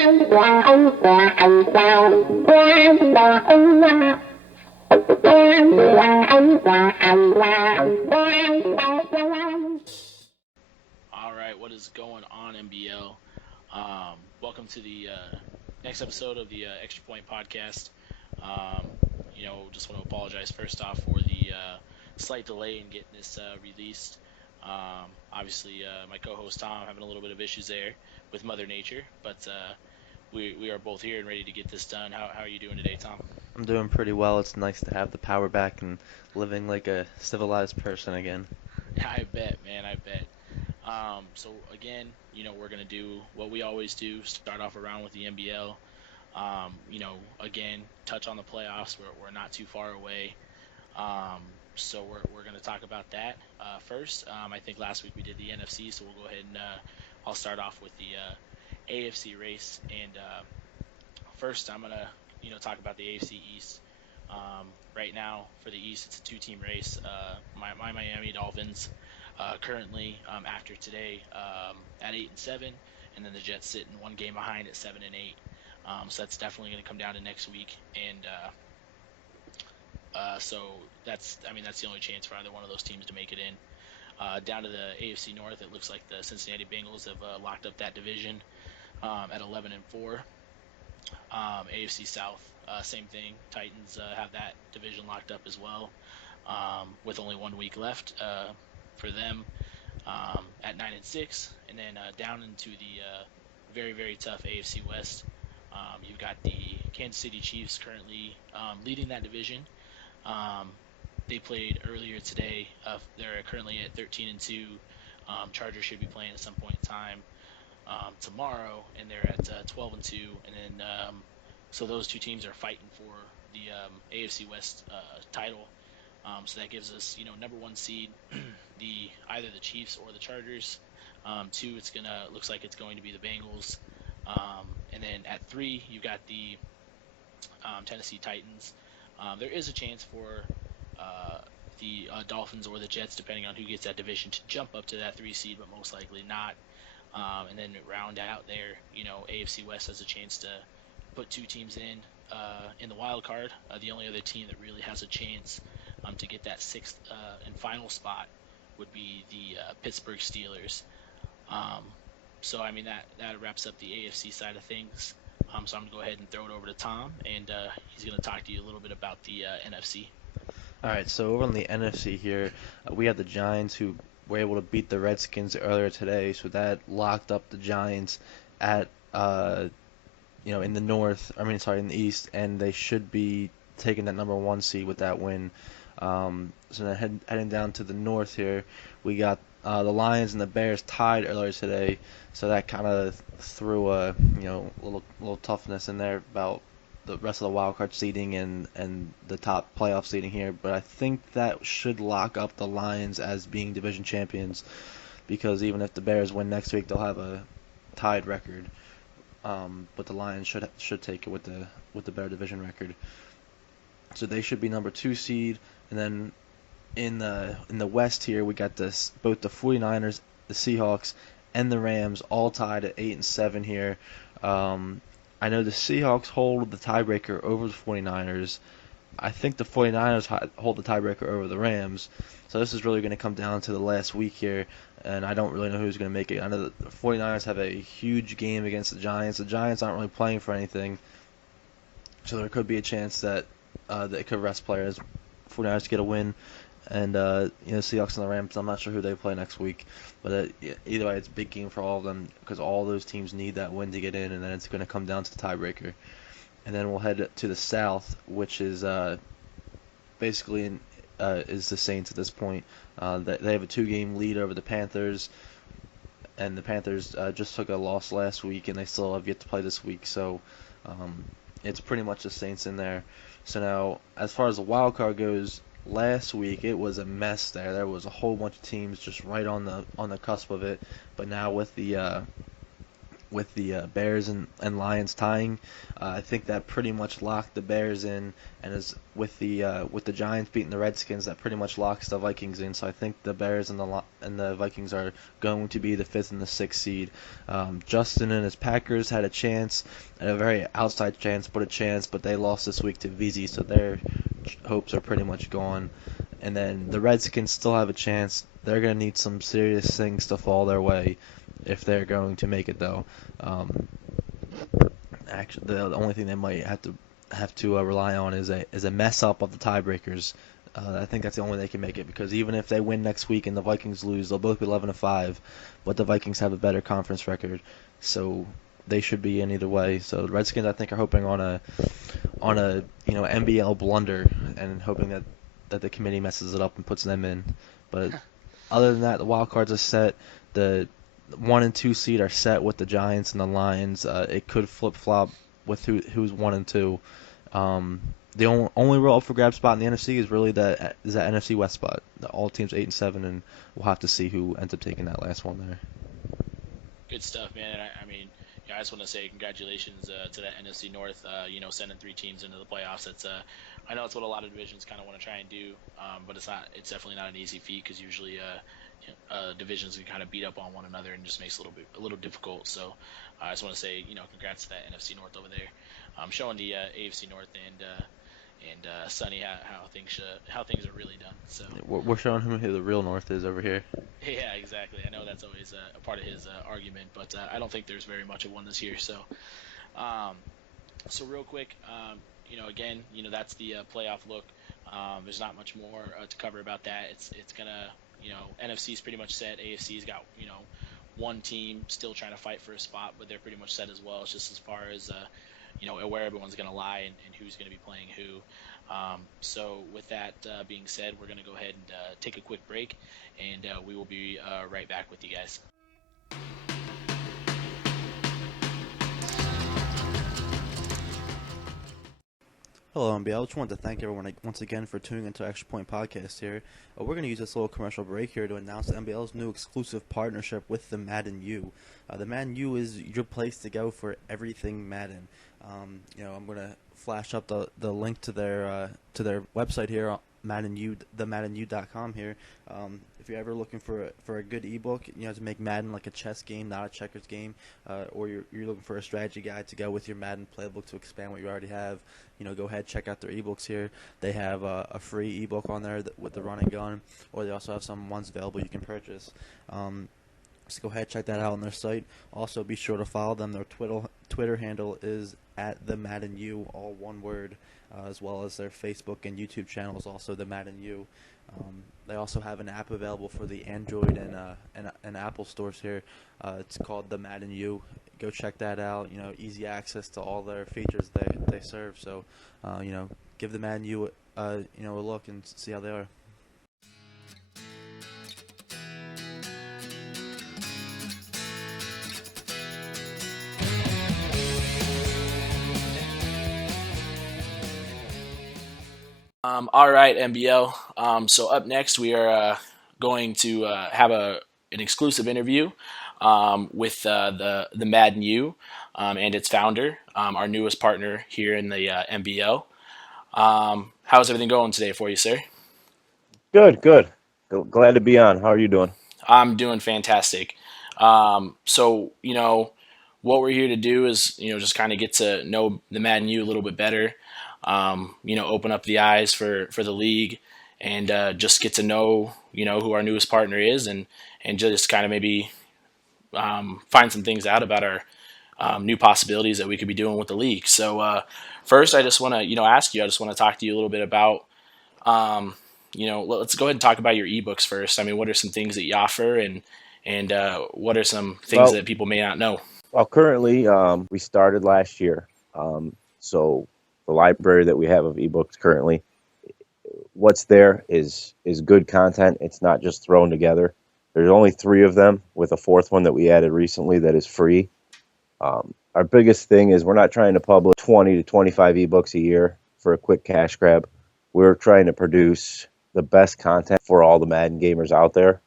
All right, what is going on, NBL? Welcome to the next episode of the Extra Point Podcast. Um, just want to apologize first off for the slight delay in getting this released. Obviously, my co-host Tom having a little bit of issues there with Mother Nature, but we are both here and ready to get this done. How are you doing today, Tom? I'm doing pretty well. It's nice to have the power back and living like a civilized person again. I bet, man, I bet. So again, we're gonna do what we always do: start off around with the NBL. Again, touch on the playoffs. We're not too far away. So we're going to talk about that first. I think last week we did the NFC, so we'll go ahead and I'll start off with the AFC race. And first, I'm going to talk about the AFC East. Right now, for the East, it's a two-team race. My Miami Dolphins currently after today at 8-7, and then the Jets sitting one game behind at 7-8. So that's definitely going to come down to next week, and so that's the only chance for either one of those teams to make it in. Down to the AFC North, it looks like the Cincinnati Bengals have locked up that division at 11-4. AFC South, same thing. Titans have that division locked up as well, with only 1 week left for them at 9-6, and then down into the very, very tough AFC West. You've got the Kansas City Chiefs currently leading that division. They played earlier today. They're currently at 13-2. Chargers should be playing at some point in time tomorrow, and they're at 12-2. And then so those two teams are fighting for the AFC West title. So that gives us, number one seed, either the Chiefs or the Chargers. Two, looks like it's going to be the Bengals. And then at 3, you got the Tennessee Titans. There is a chance for the Dolphins or the Jets, depending on who gets that division, to jump up to that 3 seed, but most likely not. And then round out there, AFC West has a chance to put 2 teams in the wild card. The only other team that really has a chance to get that 6th and final spot would be the Pittsburgh Steelers. So that wraps up the AFC side of things. So I'm going to go ahead and throw it over to Tom, and he's going to talk to you a little bit about the NFC. All right, so over on the NFC here, we have the Giants who were able to beat the Redskins earlier today, so that locked up the Giants at in the north. In the East, and they should be taking that number 1 seed with that win. So then heading down to the north here, we got the Lions and the Bears tied earlier today, so that kind of threw a little toughness in there about the rest of the wild card seeding and the top playoff seeding here. But I think that should lock up the Lions as being division champions, because even if the Bears win next week, they'll have a tied record. But the Lions should take it with the better division record, so they should be number 2 seed. And then in the West here, we got both the 49ers, the Seahawks, and the Rams all tied at 8-7 here. I know the Seahawks hold the tiebreaker over the 49ers. I think the 49ers hold the tiebreaker over the Rams. So this is really going to come down to the last week here, and I don't really know who's going to make it. I know the 49ers have a huge game against the Giants. The Giants aren't really playing for anything, so there could be a chance that they could rest players. 49ers get a win, and Seahawks and the Rams, I'm not sure who they play next week, but either way, it's a big game for all of them because all those teams need that win to get in, and then it's going to come down to the tiebreaker. And then we'll head to the South, which is basically is the Saints at this point. They have a 2-game lead over the Panthers, and the Panthers just took a loss last week, and they still have yet to play this week. So it's pretty much the Saints in there. So now, as far as the wild card goes, last week it was a mess there. There was a whole bunch of teams just right on the cusp of it. But now with the with the Bears and Lions tying. I think that pretty much locked the Bears in, and is with the Giants beating the Redskins, that pretty much locks the Vikings in. So I think the Bears and the Vikings are going to be the fifth and the sixth seed. Justin and his Packers had a chance, a very outside chance, but they lost this week to VZ, so their hopes are pretty much gone. And then the Redskins still have a chance. They're going to need some serious things to fall their way if they're going to make it, though. Um, Actually, the only thing they might have to rely on is a mess up of the tiebreakers. I think that's the only way they can make it, because even if they win next week and the Vikings lose, they'll both be 11-5, but the Vikings have a better conference record, so they should be in either way. So the Redskins, I think, are hoping on a NBL blunder and hoping that the committee messes it up and puts them in. But other than that, the wild cards are set. The 1 and 2 seed are set with the Giants and the Lions. It could flip flop with who's 1 and 2. The only real up for grab spot in the NFC is really that NFC West spot. All teams 8 and 7, and we'll have to see who ends up taking that last one there. Good stuff, man. And I mean, yeah, I just want to say congratulations to that NFC North. Sending 3 teams into the playoffs. That's I know it's what a lot of divisions kind of want to try and do, but it's not. It's definitely not an easy feat, because usually divisions can kind of beat up on one another and just makes it a little difficult. So I just want to say, congrats to that NFC North over there. Showing the AFC North and Sonny how things are really done. So We're showing him who the real North is over here. yeah, exactly. I know that's always a part of his argument, but I don't think there's very much of one this year. Um, so real quick, again, that's the playoff look. There's not much more to cover about that. It's gonna, NFC's pretty much set. AFC's got, one team still trying to fight for a spot, but they're pretty much set as well. It's just as far as where everyone's going to lie and who's going to be playing who. So with that being said, we're going to go ahead and take a quick break, and we will be right back with you guys. Hello, MBL. I just wanted to thank everyone once again for tuning into Extra Point Podcast here. We're going to use this little commercial break here to announce MBL's new exclusive partnership with the Madden U. The Madden U is your place to go for everything Madden. I'm going to flash up the link to their website here, themaddenu.com here. If you're ever looking for a good ebook, to make Madden like a chess game, not a checkers game, or you're looking for a strategy guide to go with your Madden playbook to expand what you already have, go ahead, check out their ebooks here. They have a free ebook on there with the run and gun, or they also have some ones available you can purchase. So go ahead, check that out on their site. Also, be sure to follow them. Their Twitter handle is @theMaddenU, all one word, as well as their Facebook and YouTube channels, also the Madden U. They also have an app available for the Android and Apple stores here. It's called the Madden U. Go check that out. Easy access to all their features they serve. So, give the Madden U a look and see how they are. All right, MBL. So up next, we are going to have an exclusive interview with the Madden U and its founder, our newest partner here in the MBL. How's everything going today for you, sir? Good, good. Glad to be on. How are you doing? I'm doing fantastic. So, what we're here to do is, just kind of get to know the Madden U a little bit better. Open up the eyes for the league, and just get to know, who our newest partner is, and just kind of maybe find some things out about our new possibilities that we could be doing with the league. So first, I just want to, ask you. I just want to talk to you a little bit about, let's go ahead and talk about your ebooks first. I mean, what are some things that you offer, and what are some things that people may not know? Well, currently, we started last year. So the library that we have of ebooks currently, what's there is good content. It's not just thrown together. There's only 3 of them, with a 4th one that we added recently that is free. Our biggest thing is we're not trying to publish 20 to 25 ebooks a year for a quick cash grab. We're trying to produce the best content for all the Madden gamers out there.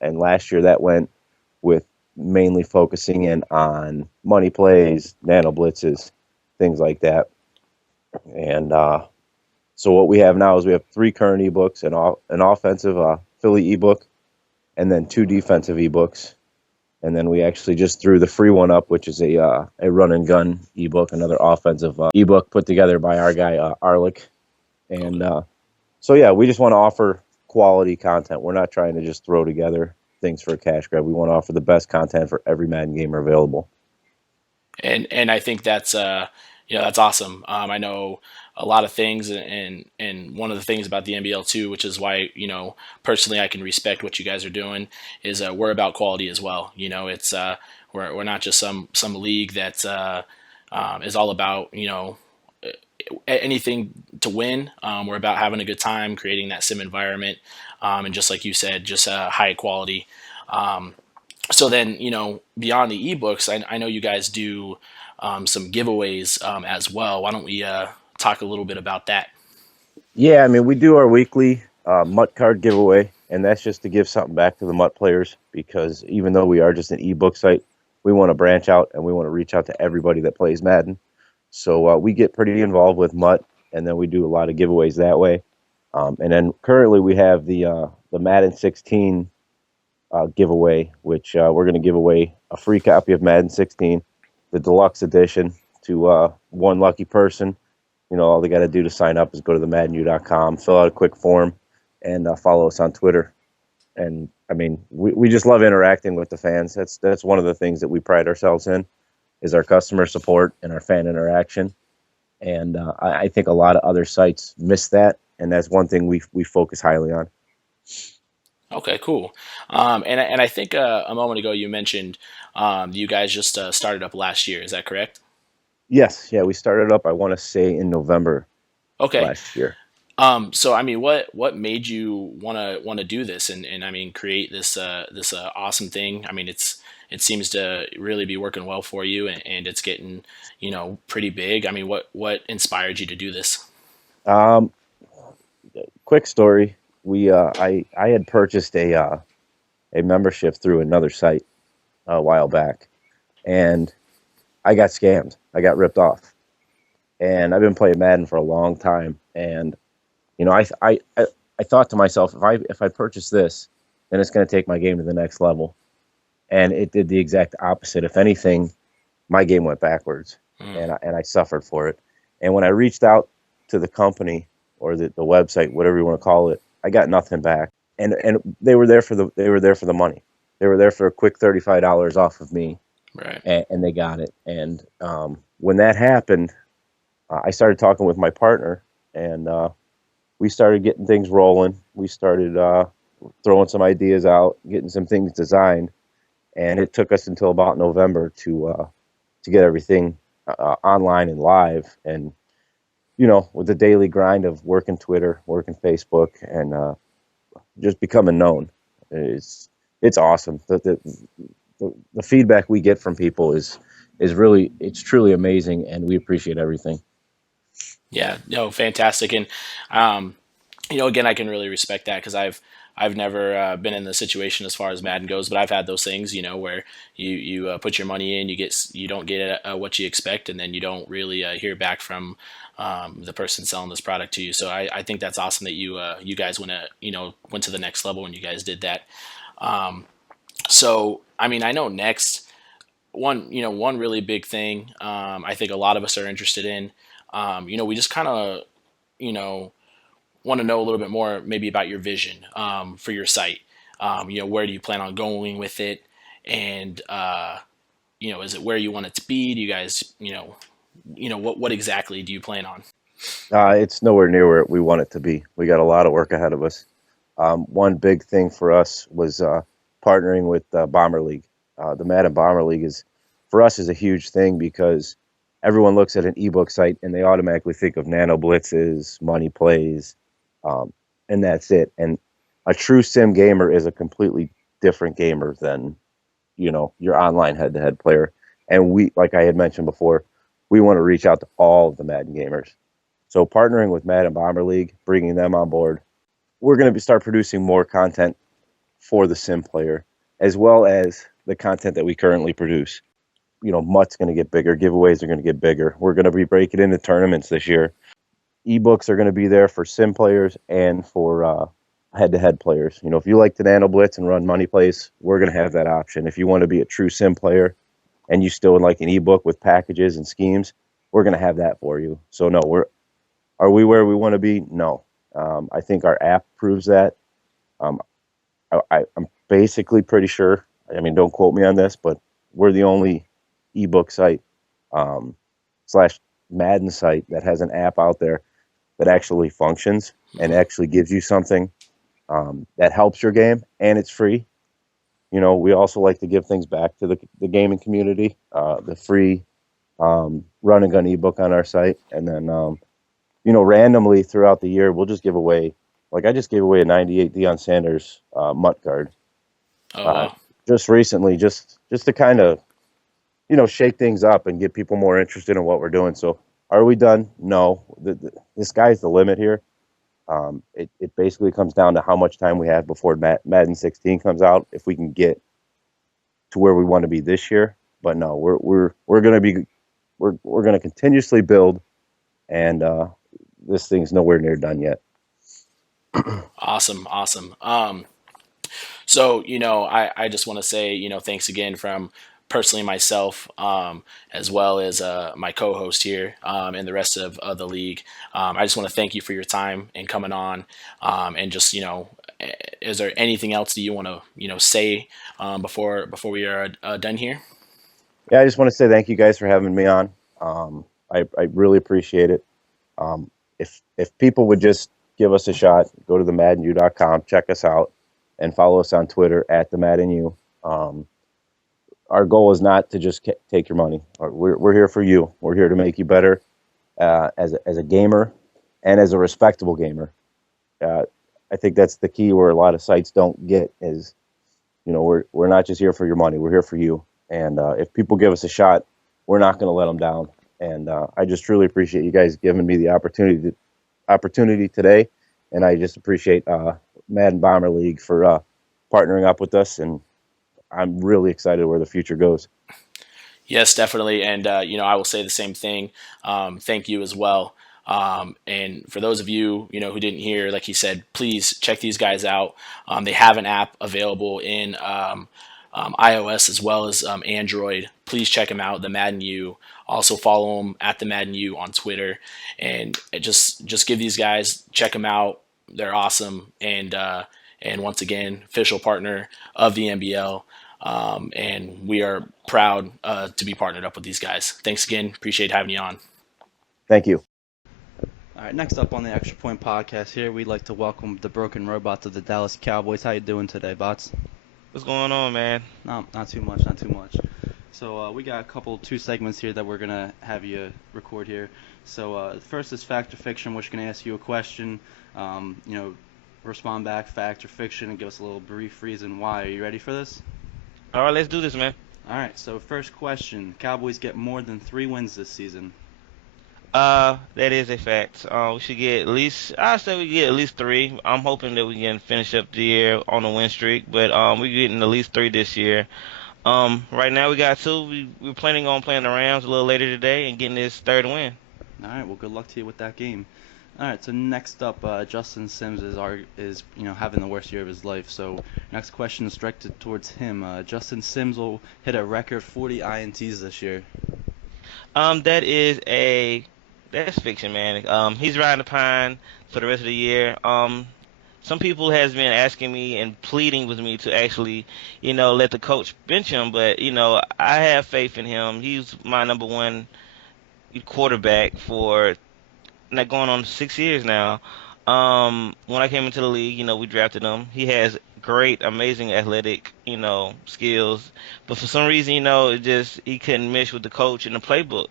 And last year that went with mainly focusing in on money plays, nano blitzes, things like that. And so what we have now is we have 3 current ebooks, an offensive Philly ebook, and then 2 defensive ebooks. And then we actually just threw the free one up, which is a run and gun ebook, another offensive ebook put together by our guy Arlick. And Okay. so yeah, we just want to offer quality content. We're not trying to just throw together things for a cash grab. We want to offer the best content for every Madden gamer available. And I think that's that's awesome. I know a lot of things, and one of the things about the NBL too, which is why personally I can respect what you guys are doing, is we're about quality as well. It's we're not just some league that is all about anything to win. We're about having a good time, creating that sim environment, and just like you said, just high quality. Um, so then beyond the ebooks, I know you guys do some giveaways as well. Why don't we talk a little bit about that? Yeah, I mean, we do our weekly Mutt card giveaway, and that's just to give something back to the Mutt players because even though we are just an ebook site, we want to branch out and we want to reach out to everybody that plays Madden. So we get pretty involved with Mutt, and then we do a lot of giveaways that way. And then currently we have the Madden 16 giveaway, which we're going to give away a free copy of Madden 16, the deluxe edition, to one lucky person. All they got to do to sign up is go to themaddenyou.com, fill out a quick form, and follow us on Twitter. And I mean, we just love interacting with the fans. That's one of the things that we pride ourselves in is our customer support and our fan interaction. And I think a lot of other sites miss that, and that's one thing we focus highly on. Okay, cool. And I think a moment ago you mentioned you guys just started up last year. Is that correct? Yes, yeah, we started up, I want to say, in November Okay. last year. So I mean, what made you wanna do this and I mean create this awesome thing? I mean, it seems to really be working well for you, and it's getting pretty big. I mean, what inspired you to do this? Um, Quick story: I had purchased a membership through another site a while back, and I got scammed. I got ripped off, and I've been playing Madden for a long time, and I thought to myself, if I purchase this, then it's going to take my game to the next level, and it did the exact opposite. If anything, my game went backwards, Mm, and I suffered for it. And when I reached out to the company or the website, whatever you want to call it, I got nothing back. And they were there for the money. They were there for a quick $35 off of me, right. and they got it. And when that happened, I started talking with my partner, and we started getting things rolling. We started throwing some ideas out, getting some things designed, and it took us until about November to get everything online and live. And with the daily grind of working Twitter, working Facebook, and just becoming known, it's awesome. The feedback we get from people is really, it's truly amazing, and we appreciate everything. Yeah, no, fantastic. And again, I can really respect that because I've never been in the situation as far as Madden goes, but I've had those things, where you put your money in, you don't get what you expect, and then you don't really hear back from the person selling this product to you. So I think that's awesome that you guys went to the next level when you guys did that. So I mean, I know next one really big thing I think a lot of us are interested in. We just kind of you know want to know a little bit more maybe about your vision for your site. Where do you plan on going with it? And is it where you want it to be? Do you guys, what exactly do you plan on? It's nowhere near where we want it to be. We got a lot of work ahead of us. One big thing for us was partnering with Bomber League. The Madden Bomber League for us, is a huge thing because everyone looks at an ebook site and they automatically think of nano blitzes, money plays, um, and that's it. And a true sim gamer is a completely different gamer than your online head-to-head player. And we, like I had mentioned before, we want to reach out to all of the Madden gamers. So partnering with Madden Bomber League, bringing them on board, we're going to start producing more content for the sim player, as well as the content that we currently produce. Mutt's going to get bigger, giveaways are going to get bigger. We're going to be breaking into tournaments this year. Ebooks are going to be there for sim players and for head-to-head players. If you like to nano blitz and run money plays, we're going to have that option. If you want to be a true sim player and you still would like an ebook with packages and schemes, we're going to have that for you. So no, are we where we want to be? No. I think our app proves that. Um, I'm basically pretty sure. I mean, don't quote me on this, but we're the only ebook site slash Madden site that has an app out there that actually functions and actually gives you something that helps your game, and it's free. We also like to give things back to the gaming community. The free run and gun ebook on our site, and then randomly throughout the year we'll just give away. Like I just gave away a '98 Deion Sanders Mutt card Oh wow. just recently, just to kind of shake things up and get people more interested in what we're doing. So are we done? No. The sky's the limit here. It basically comes down to how much time we have before Madden 16 comes out. If we can get to where we want to be this year, but no, we're gonna continuously build, and this thing's nowhere near done yet. Awesome, awesome. So, I just want to say, thanks again from personally myself, as well as my co-host here, and the rest of the league. I just want to thank you for your time and coming on, and just, is there anything else that you want to, say, before we are done here? Yeah, I just want to say thank you guys for having me on. I really appreciate it. If people would just give us a shot, go to themaddenyou.com, check us out, and follow us on Twitter at themaddenyou. Our goal is not to just take your money. We're here for you. We're here to make you better as a gamer and as a respectable gamer. I think that's the key where a lot of sites don't get is, we're not just here for your money. We're here for you. And if people give us a shot, we're not going to let them down. And I just truly appreciate you guys giving me the opportunity today. And I just appreciate Madden Bomber League for partnering up with us. And I'm really excited where the future goes. Yes, definitely. And, I will say the same thing. Thank you as well. And for those of you, who didn't hear, like he said, please check these guys out. They have an app available in iOS as well as Android. Please check them out, the Madden U. Also follow them at the Madden U on Twitter, and just give these guys, check them out. They're awesome, and once again, official partner of the NBL. And we are proud to be partnered up with these guys. Thanks again. Appreciate having you on. Thank you. All right, next up on the Extra Point podcast here, we'd like to welcome the Broken Robots of the Dallas Cowboys. How you doing today, bots? What's going on, man? No, not too much, not too much. So we got two segments here that we're gonna have you record here. So the first is fact or fiction. We're just gonna ask you a question. Respond back fact or fiction, and give us a little brief reason why. Are you ready for this? All right, let's do this, man. All right. So first question: Cowboys get more than 3 wins this season. That is a fact. We should get at least, I say we get at least 3. I'm hoping that we can finish up the year on a win streak, but we're getting at least 3 this year. Right now we got 2. We're planning on playing the Rams a little later today and getting this 3rd win. All right. Well, good luck to you with that game. All right. So next up, Justin Sims is having the worst year of his life. So next question is directed towards him. Justin Sims will hit a record 40 INTs this year. That's fiction, man. He's riding the pine for the rest of the year. Some people has been asking me and pleading with me to actually, let the coach bench him, but I have faith in him. He's my number 1 quarterback for not going on 6 years now. When I came into the league, we drafted him. He has great, amazing athletic, skills, but for some reason, he couldn't mesh with the coach and the playbook.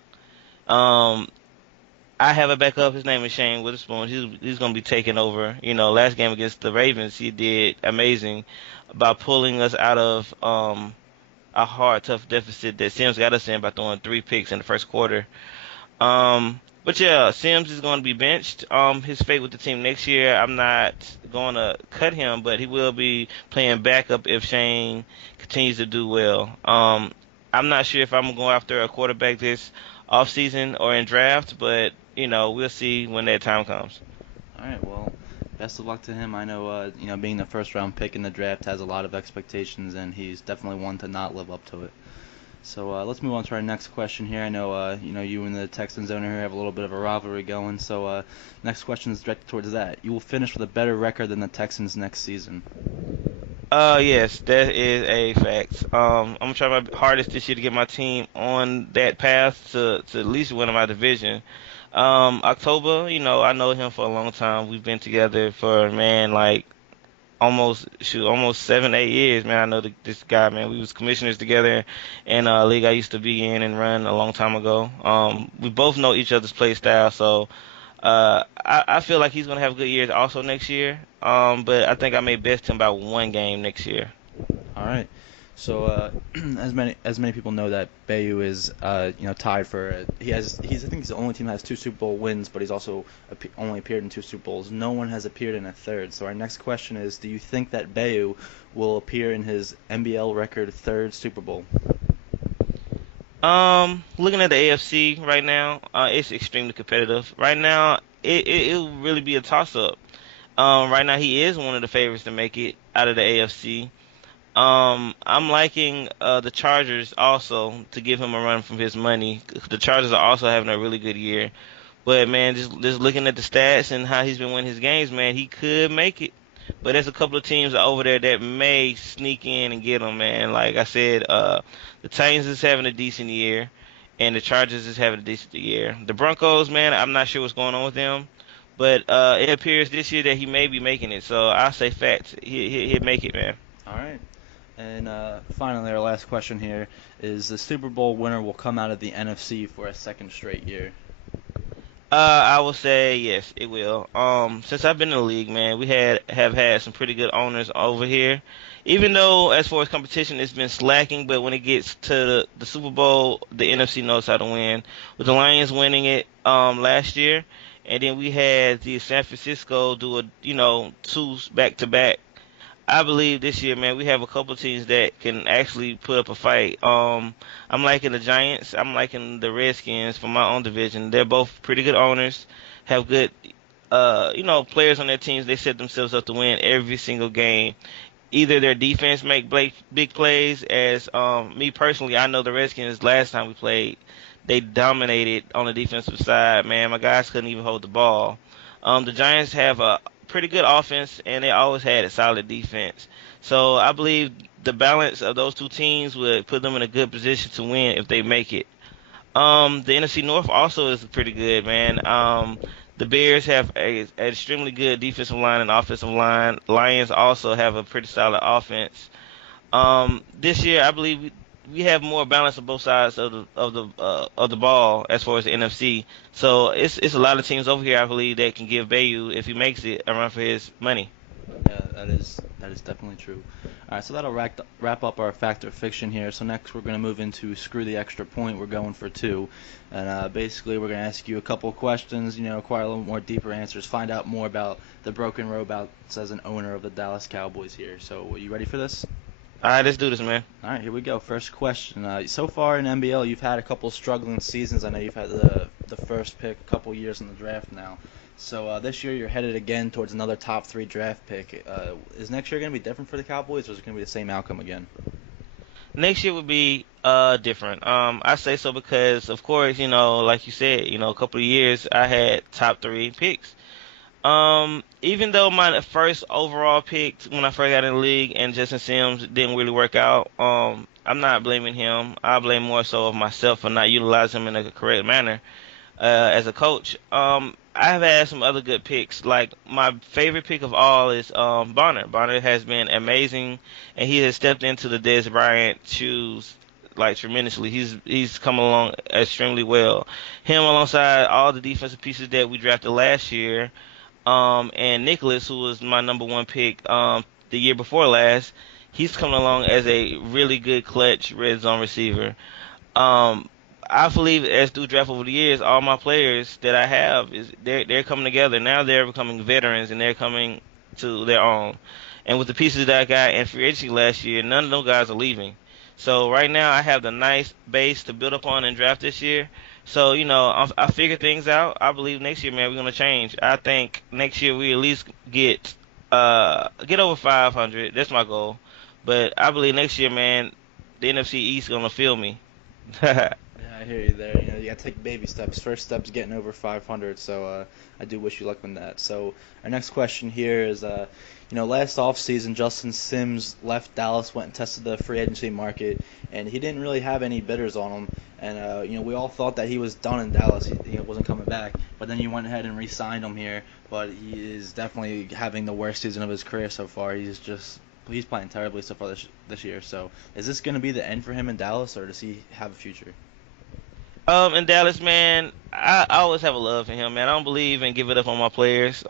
I have a backup. His name is Shane Witherspoon. He's going to be taking over. Last game against the Ravens, he did amazing by pulling us out of a hard, tough deficit that Sims got us in by throwing 3 picks in the first quarter. But yeah, Sims is going to be benched. His fate with the team next year, I'm not going to cut him, but he will be playing backup if Shane continues to do well. I'm not sure if I'm going after a quarterback this offseason or in draft, but we'll see when that time comes. All right, well, best of luck to him. I know, being the first round pick in the draft has a lot of expectations, and he's definitely one to not live up to it. So let's move on to our next question here. I know, you and the Texans owner here have a little bit of a rivalry going. So next question is directed towards that. You will finish with a better record than the Texans next season. Yes, that is a fact. I'm gonna try my hardest this year to get my team on that path to at least win my division. October, I know him for a long time. We've been together for, man, like almost 7 8 years, man. I know this guy, man. We was commissioners together in a league I used to be in and run a long time ago. We both know each other's play style, so I feel like he's gonna have good years also next year. But I think I may best him by one game next year. All right. So as many people know that Bayu is tied for he's I think he's the only team that has two Super Bowl wins, but he's also only appeared in two Super Bowls. No one has appeared in a third. So our next question is: do you think that Bayu will appear in his NBL record third Super Bowl? Looking at the AFC right now, it's extremely competitive. Right now, it'll really be a toss up. Right now he is one of the favorites to make it out of the AFC. I'm liking the Chargers also to give him a run from his money. The Chargers are also having a really good year. But man, just looking at the stats and how he's been winning his games, man, he could make it. But there's a couple of teams over there that may sneak in and get him, man. Like I said, the Titans is having a decent year, and the Chargers is having a decent year. The Broncos, man, I'm not sure what's going on with them, but it appears this year that he may be making it. So I say facts, he'll make it, man. All right. And finally, our last question here is: the Super Bowl winner will come out of the NFC for a second straight year. I will say yes, it will. Since I've been in the league, man, we have had some pretty good owners over here. Even though as far as competition, it's been slacking, but when it gets to the Super Bowl, the NFC knows how to win. With the Lions winning it last year, and then we had the San Francisco do two back to back. I believe this year, man, we have a couple teams that can actually put up a fight. I'm liking the Giants. I'm liking the Redskins for my own division. They're both pretty good owners, have good, players on their teams. They set themselves up to win every single game. Either their defense make big plays, as me personally, I know the Redskins last time we played, they dominated on the defensive side. Man, my guys couldn't even hold the ball. The Giants have a pretty good offense, and they always had a solid defense. So I believe the balance of those two teams would put them in a good position to win if they make it. The NFC North also is pretty good, man. The Bears have an extremely good defensive line and offensive line. Lions also have a pretty solid offense. This year, I believe we have more balance on both sides of the ball as far as the NFC. So it's a lot of teams over here, I believe, that can give Bayu, if he makes it, a run for his money. Yeah, that is definitely true. All right, so that'll wrap up our fact or fiction here. So next we're going to move into screw the extra point. We're going for two, and basically we're going to ask you a couple of questions. Acquire a little more deeper answers, find out more about the broken robots as an owner of the Dallas Cowboys here. So are you ready for this? All right, let's do this, man. All right, here we go. First question. So far in NBL, you've had a couple of struggling seasons. I know you've had the first pick a couple years in the draft now. So this year you're headed again towards another top 3 draft pick. Is next year going to be different for the Cowboys, or is it going to be the same outcome again? Next year would be different. I say so because, of course, like you said, a couple of years I had top 3 picks. Even though my first overall pick when I first got in the league and Justin Sims didn't really work out, I'm not blaming him. I blame more so of myself for not utilizing him in a correct manner as a coach. I've had some other good picks. Like my favorite pick of all is Bonner. Bonner has been amazing, and he has stepped into the Dez Bryant shoes like tremendously. He's come along extremely well. Him alongside all the defensive pieces that we drafted last year. And Nicholas, who was my number 1 pick the year before last, he's coming along as a really good clutch red zone receiver. I believe as through draft over the years, all my players that I have is they're coming together. Now they're becoming veterans and they're coming to their own. And with the pieces that I got in free agency last year, none of those guys are leaving. So right now I have the nice base to build upon and draft this year. So I figure things out. I believe next year, man, we're gonna change. I think next year we at least get over 500. That's my goal. But I believe next year, man, the NFC East gonna feel me. Yeah, I hear you there. You gotta take baby steps. First step's getting over 500. So I do wish you luck on that. So our next question here is, last offseason, Justin Sims left Dallas, went and tested the free agency market, and he didn't really have any bidders on him. And we all thought that he was done in Dallas. He wasn't coming back. But then you went ahead and re-signed him here. But he is definitely having the worst season of his career so far. He's playing terribly so far this year. So is this going to be the end for him in Dallas, or does he have a future? In Dallas, man, I always have a love for him, man. I don't believe in giving up on my players.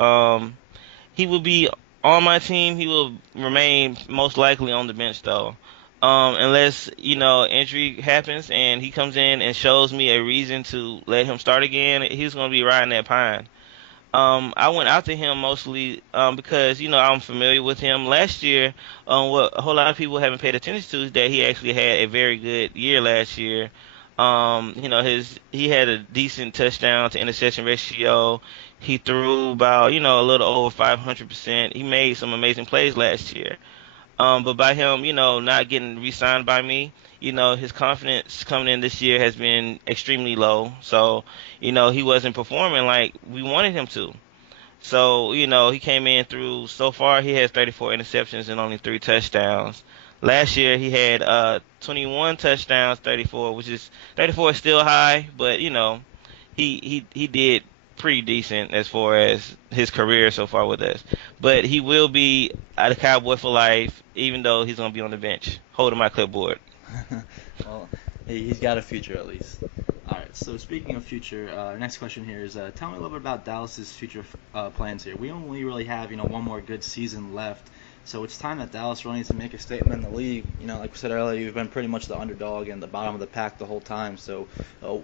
He will be on my team. He will remain most likely on the bench though, unless injury happens and he comes in and shows me a reason to let him start again. He's gonna be riding that pine. I went after him mostly because I'm familiar with him. Last year, what a whole lot of people haven't paid attention to is that he actually had a very good year last year. He had a decent touchdown to interception ratio. He threw about a little over 500%. He made some amazing plays last year. But by him, not getting re-signed by me, his confidence coming in this year has been extremely low. So, he wasn't performing like we wanted him to. So, he came in through, so far he has 34 interceptions and only 3 touchdowns. Last year he had 21 touchdowns, 34 is still high, but he did pretty decent as far as his career so far with us. But he will be a Cowboy for life, even though he's gonna be on the bench holding my clipboard. Well, he's got a future at least. All right. So speaking of future, our next question here is, tell me a little bit about Dallas's future plans here. We only really have one more good season left, so it's time that Dallas really needs to make a statement in the league. Like we said earlier, you've been pretty much the underdog and the bottom of the pack the whole time. So,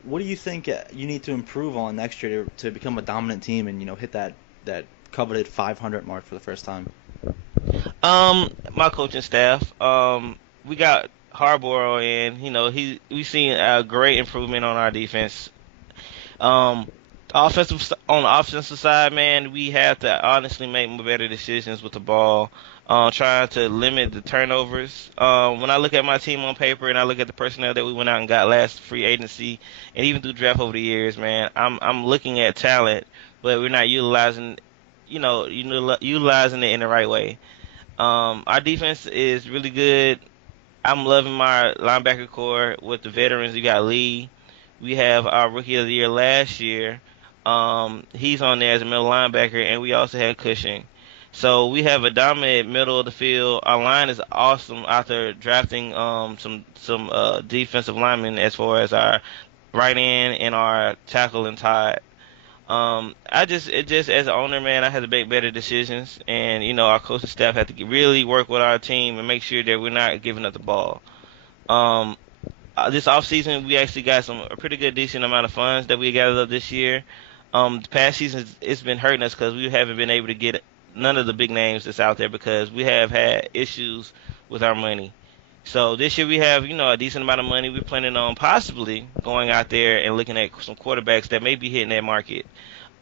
what do you think you need to improve on next year to become a dominant team and hit that coveted 500 mark for the first time? My coaching staff. We got Harbaugh in. We've seen a great improvement on our defense. Um, on the offensive side, man, we have to honestly make better decisions with the ball. Trying to limit the turnovers. When I look at my team on paper and I look at the personnel that we went out and got last free agency, and even through draft over the years, man, I'm looking at talent, but we're not utilizing it in the right way. Our defense is really good. I'm loving my linebacker core with the veterans. You got Lee. We have our rookie of the year last year. He's on there as a middle linebacker, and we also had Cushing. So we have a dominant middle of the field. Our line is awesome after drafting some defensive linemen as far as our right end and our tackle and Todd. As an owner, man, I had to make better decisions, and our coaching staff had to really work with our team and make sure that we're not giving up the ball. Um, this offseason, we actually got a pretty good, decent amount of funds that we gathered up this year. The past season, it's been hurting us because we haven't been able to get none of the big names that's out there because we have had issues with our money. So this year we have, a decent amount of money. We're planning on possibly going out there and looking at some quarterbacks that may be hitting that market.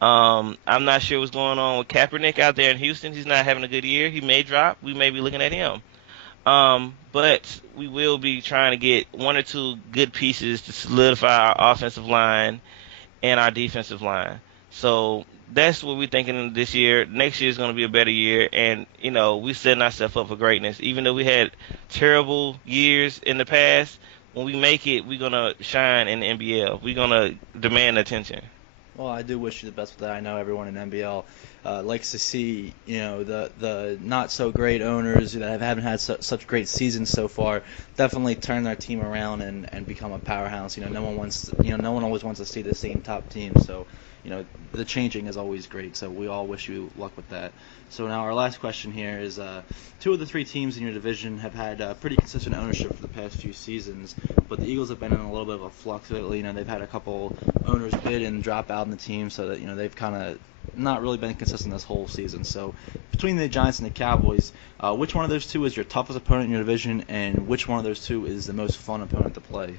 I'm not sure what's going on with Kaepernick out there in Houston. He's not having a good year. He may drop. We may be looking at him. But we will be trying to get one or two good pieces to solidify our offensive line and our defensive line. So that's what we're thinking this year. Next year is going to be a better year, and we're setting ourselves up for greatness. Even though we had terrible years in the past, when we make it, we're gonna shine in the NBL. We're gonna demand attention. Well, I do wish you the best with that. I know everyone in NBL likes to see, the not so great owners that haven't had such great seasons so far definitely turn their team around and become a powerhouse. No one always wants to see the same top team. So, the changing is always great. So we all wish you luck with that. So now our last question here is: two of the three teams in your division have had pretty consistent ownership for the past few seasons, but the Eagles have been in a little bit of a flux lately. They've had a couple owners bid and drop out in the team, so that they've kind of not really been consistent this whole season. So between the Giants and the Cowboys, which one of those two is your toughest opponent in your division, and which one of those two is the most fun opponent to play?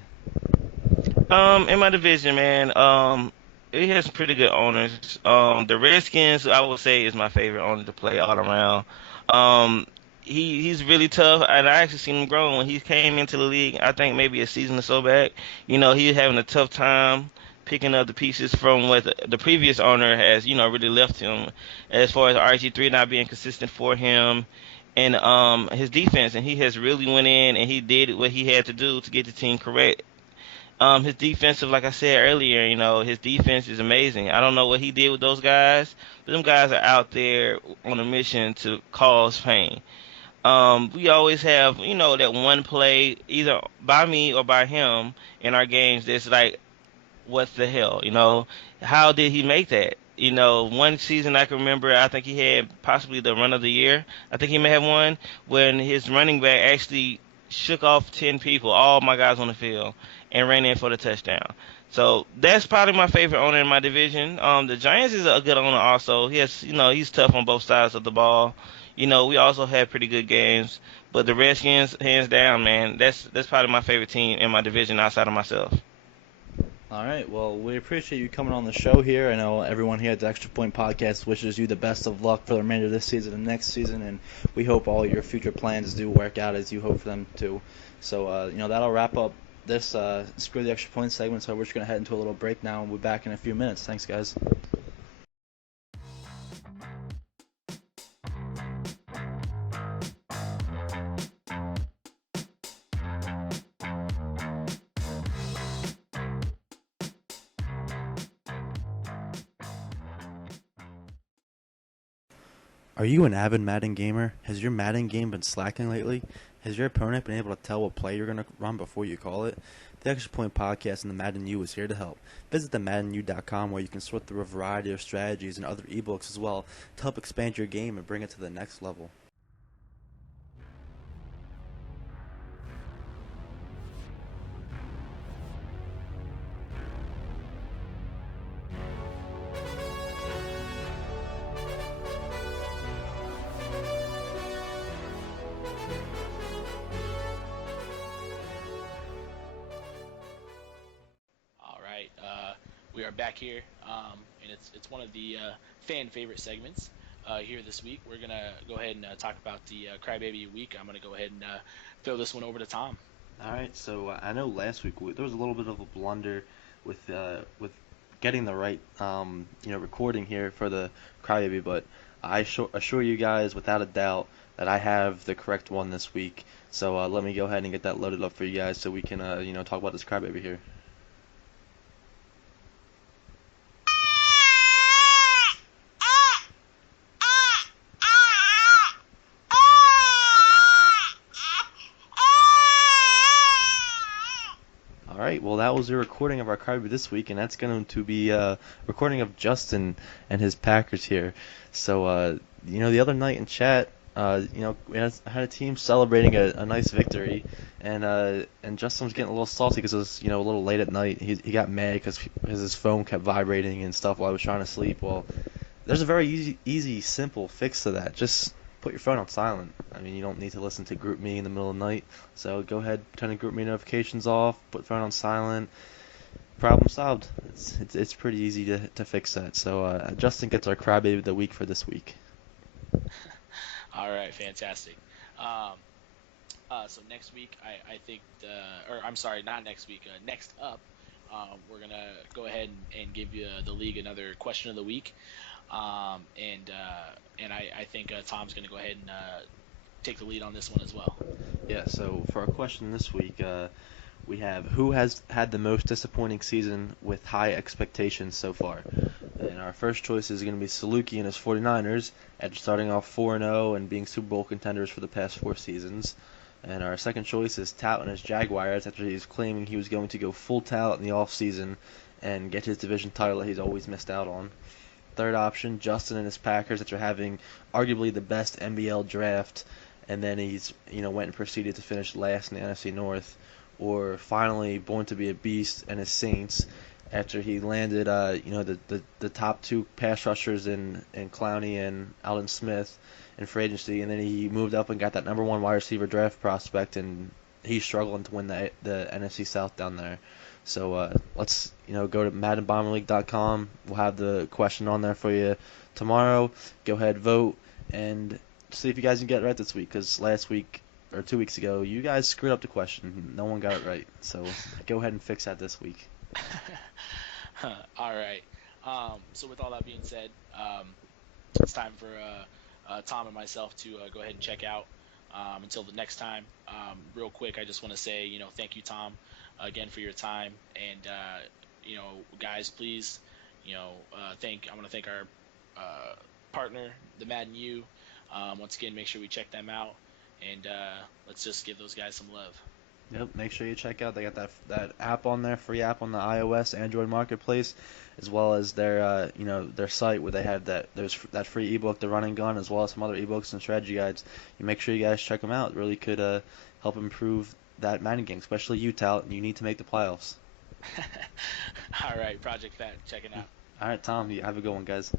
In my division, man, it has some pretty good owners. The Redskins, I would say, is my favorite owner to play all around. Um, he's really tough, and I actually seen him grow when he came into the league. I think maybe a season or so back. He was having a tough time picking up the pieces from what the previous owner has, really left him, as far as RG3 not being consistent for him. And his defense, and he has really went in and he did what he had to do to get the team correct. His defensive, like I said earlier, his defense is amazing. I don't know what he did with those guys, but them guys are out there on a mission to cause pain. We always have, that one play either by me or by him in our games that's like, what the hell, how did he make that? One season I can remember, I think he had possibly the run of the year. I think he may have won when his running back actually shook off 10 people, all my guys on the field, and ran in for the touchdown. So that's probably my favorite owner in my division. The Giants is a good owner also. He has, he's tough on both sides of the ball. We also have pretty good games, but the Redskins, hands down, man, that's probably my favorite team in my division outside of myself. All right. Well, we appreciate you coming on the show here. I know everyone here at the Extra Point Podcast wishes you the best of luck for the remainder of this season and next season, and we hope all your future plans do work out as you hope for them to. So, that'll wrap up this Screw the Extra Point segment. So we're just going to head into a little break now, and we'll be back in a few minutes. Thanks, guys. Are you an avid Madden gamer? Has your Madden game been slacking lately? Has your opponent been able to tell what play you're going to run before you call it? The Extra Point Podcast and the Madden U is here to help. Visit theMaddenU.com where you can sort through a variety of strategies and other ebooks as well to help expand your game and bring it to the next level. All right, we are back here, and it's one of the fan favorite segments here this week. We're gonna go ahead and talk about the Crybaby Week. I'm gonna go ahead and throw this one over to Tom. All right, so I know last week there was a little bit of a blunder with getting the right recording here for the Crybaby, but I assure you guys without a doubt that I have the correct one this week. So let me go ahead and get that loaded up for you guys so we can talk about this Crybaby here. Alright, well that was a recording of our crybaby this week, and that's going to be a recording of Justin and his Packers here. So, the other night in chat, we had a team celebrating a nice victory, and Justin was getting a little salty because it was, a little late at night. He got mad because his phone kept vibrating and stuff while I was trying to sleep. Well, there's a very easy, simple fix to that. Just put your phone on silent. I mean, you don't need to listen to group me in the middle of the night. So go ahead, turn the group me notifications off, put phone on silent. Problem solved. It's pretty easy to fix that. So Justin gets our crybaby of the week for this week. All right, fantastic. So next week, I think, or I'm sorry, not next week. Next up, we're gonna go ahead and give you the league another question of the week. And I think Tom's going to go ahead and take the lead on this one as well. Yeah, so for our question this week, we have who has had the most disappointing season with high expectations so far? And our first choice is going to be Saluki and his 49ers after starting off 4-0 and being Super Bowl contenders for the past 4 seasons. And our second choice is Tout and his Jaguars after he's claiming he was going to go full tout in the offseason and get his division title that he's always missed out on. Third option, Justin and his Packers after having arguably the best NBL draft, and then he's went and proceeded to finish last in the NFC North. Or finally, Born to be a Beast and his Saints after he landed the top two pass rushers in Clowney and Alden Smith in free agency, and then he moved up and got that number one wide receiver draft prospect, and he's struggling to win the NFC South down there. So let's go to MaddenBomberLeague.com. We'll have the question on there for you tomorrow. Go ahead, vote, and see if you guys can get it right this week, because last week or 2 weeks ago you guys screwed up the question. No one got it right. So go ahead and fix that this week. All right. So with all that being said, it's time for Tom and myself to go ahead and check out. Until the next time, real quick, I just want to say, thank you, Tom, again for your time, and guys, please, I want to thank our partner, the Madden U. Once again, make sure we check them out, and let's just give those guys some love. Yep, make sure you check out. They got that app on there, free app on the iOS, Android marketplace, as well as their their site where they have there's that free ebook, The Running Gun, as well as some other ebooks and strategy guides. You make sure you guys check them out. It really could help improve that Madden game, especially you, Tout. You need to make the playoffs. All right, Project Fat, checking out. All right, Tom, you have a good one, guys.